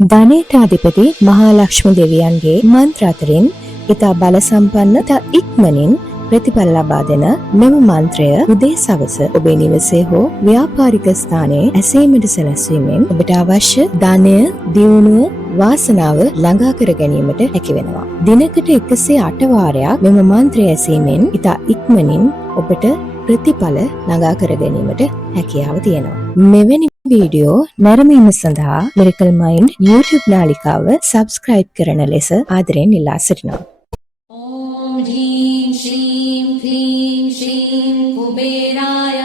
ධනේටාධිපති මහාලක්ෂ්මී දෙවියන්ගේ මන්ත්‍ර අතරින් ඉතා බල සම්පන්න ඉතා ඉක්මනින් ප්‍රතිඵල ලබා දෙන මෙම මන්ත්‍රය උදේ සවස ඔබේ නිවසේ හෝ ව්‍යාපාරික ස්ථානයේ ඇසීමට සැලැස්වීමෙන් ඔබට අවශ්‍ය ධනය, දියුණුව, වාසනාව ළඟා කර ගැනීමට හැකි වෙනවා. දිනකට 108 වාරයක් මෙම මන්ත්‍රය ඇසීමෙන් ඉතා ඉක්මනින් ඔබට ප්‍රතිඵල ළඟා කර ගැනීමට හැකියාව තියෙනවා. මෙවැනි වීඩියෝ නැරඹීම සඳහා Miracle Mind YouTube නාලිකාව subscribe කරන ලෙස ආදරයෙන් ඉල්ලා සිටිනවා. ॐ ह्रीं श्रीं क्लीं श्रीं कुबेराय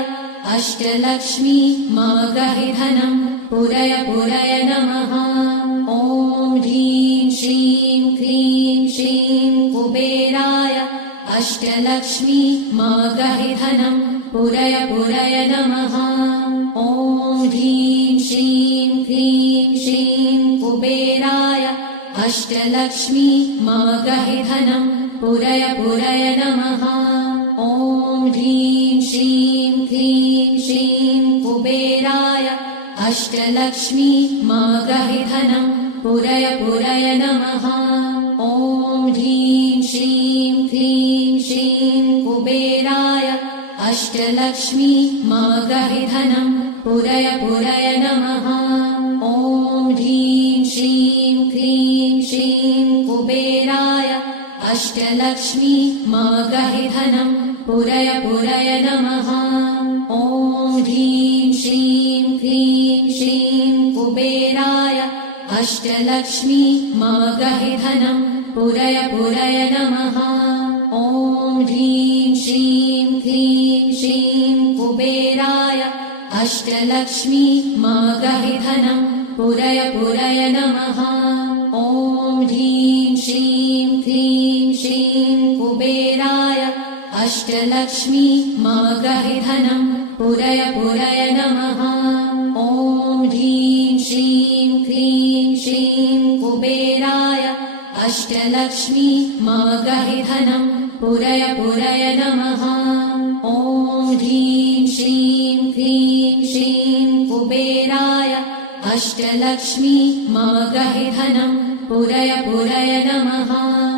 अष्टलक्ष्मी मागहिधनं पुरय पुरय नमः। ॐ ह्रीं श्रीं क्लीं श्रीं कुबेराय अष्टलक्ष्मी मागहिधनं पुरय पुरय नमः। ॐ ह्रीं श्रीं क्लीं श्रीं कुबेराय अष्टलक्ष्मी मागहिधनं पुरय पुरय नमः। ॐ ह्रीं श्रीं क्लीं श्रीं कुबेराय अष्टलक्ष्मी मागहिधनं पुरय पुरय नमः। ॐ ह्रीं श्रीं क्लीं श्रीं कुबेराय अष्टलक्ष्मी मागहिधनं पुरय पुरय नमः। ॐ ह्रीं श्रीं क्लीं श्रीं कुबेराय अष्टलक्ष्मी मागहिधनं पुरय पुरय नमः। ॐ ह्रीं श्रीं क्लीं श्रीं कुबेराय अष्टलक्ष्मी मागहिधनं पुरय पुरय नमः। ॐ ह्रीं श्रीं क्लीं श्रीं कुबेराय अष्टलक्ष्मी मागहिधनं पुरय पुरय नमः। ॐ ह्रीं श्रीं क्लीं श्रीं कुबेराय अष्टलक्ष्मी मागहिधनं पुरय पुरय नमः। ॐ ह्रीं श्रीं क्लीं श्रीं कुबेराय अष्टलक्ष्मी मागहिधनं पुरय पुरय नमः। ॐ ह्रीं श्रीं क्लीं श्रीं कुबेराय अष्टलक्ष्मी मागहिधनं पुरय पुरय नमः।